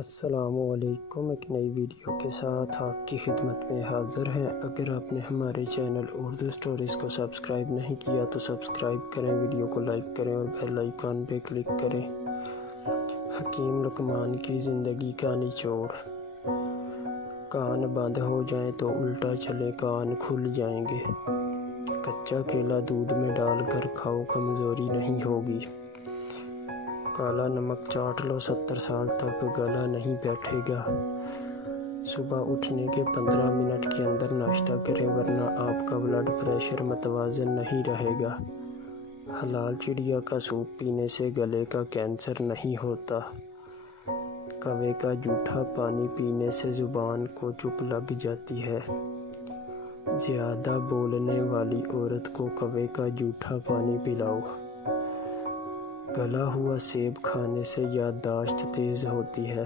السلام علیکم، ایک نئی ویڈیو کے ساتھ آپ کی خدمت میں حاضر ہیں۔ اگر آپ نے ہمارے چینل اردو سٹوریز کو سبسکرائب نہیں کیا تو سبسکرائب کریں، ویڈیو کو لائک کریں اور بیل آئیکن پہ کلک کریں۔ حکیم لقمان کی زندگی کا نچوڑ۔ کان بند ہو جائیں تو الٹا چلے کان کھل جائیں گے۔ کچا کیلا دودھ میں ڈال کر کھاؤ، کمزوری نہیں ہوگی۔ کالا نمک چاٹ لو، 70 سال تک گلا نہیں بیٹھے گا۔ صبح اٹھنے کے 15 منٹ کے اندر ناشتہ کریں ورنہ آپ کا بلڈ پریشر متوازن نہیں رہے گا۔ حلال چڑیا کا سوپ پینے سے گلے کا کینسر نہیں ہوتا۔ کوے کا جھوٹا پانی پینے سے زبان کو چپ لگ جاتی ہے۔ زیادہ بولنے والی عورت کو کوے کا جھوٹا پانی پلاؤ۔ گلا ہوا سیب کھانے سے یادداشت تیز ہوتی ہے۔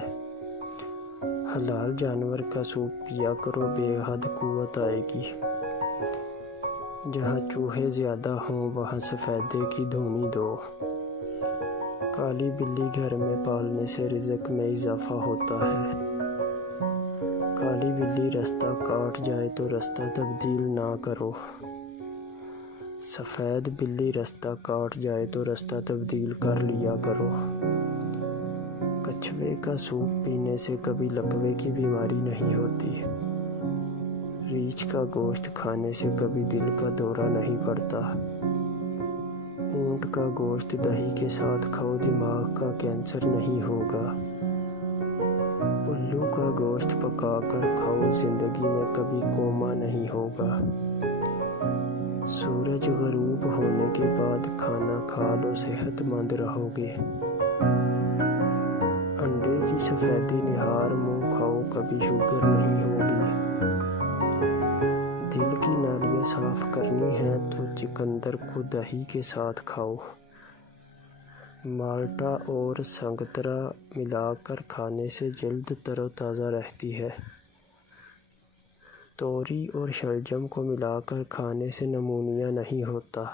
حلال جانور کا سوپ پیا کرو، بے حد قوت آئے گی۔ جہاں چوہے زیادہ ہوں وہاں سفیدے کی دھونی دو۔ کالی بلی گھر میں پالنے سے رزق میں اضافہ ہوتا ہے۔ کالی بلی رستہ کاٹ جائے تو رستہ تبدیل نہ کرو۔ سفید بلی رستہ کاٹ جائے تو رستہ تبدیل کر لیا کرو۔ کچھوے کا سوپ پینے سے کبھی لکوے کی بیماری نہیں ہوتی۔ ریچھ کا گوشت کھانے سے کبھی دل کا دورہ نہیں پڑتا۔ اونٹ کا گوشت دہی کے ساتھ کھاؤ، دماغ کا کینسر نہیں ہوگا۔ الو کا گوشت پکا کر کھاؤ، زندگی میں کبھی کوما نہیں ہوگا۔ سورج غروب ہونے کے بعد کھانا کھا لو، صحت مند رہو گے۔ انڈے کی سفیدی نہار منہ کھاؤ، کبھی شوگر نہیں ہوگی۔ دل کی نالیاں صاف کرنی ہیں تو چقندر کو دہی کے ساتھ کھاؤ۔ مالٹا اور سنگترا ملا کر کھانے سے جلد تر و تازہ رہتی ہے۔ توری اور شلجم کو ملا کر کھانے سے نمونیا نہیں ہوتا۔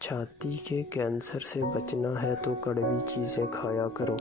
چھاتی کے کینسر سے بچنا ہے تو کڑوی چیزیں کھایا کرو۔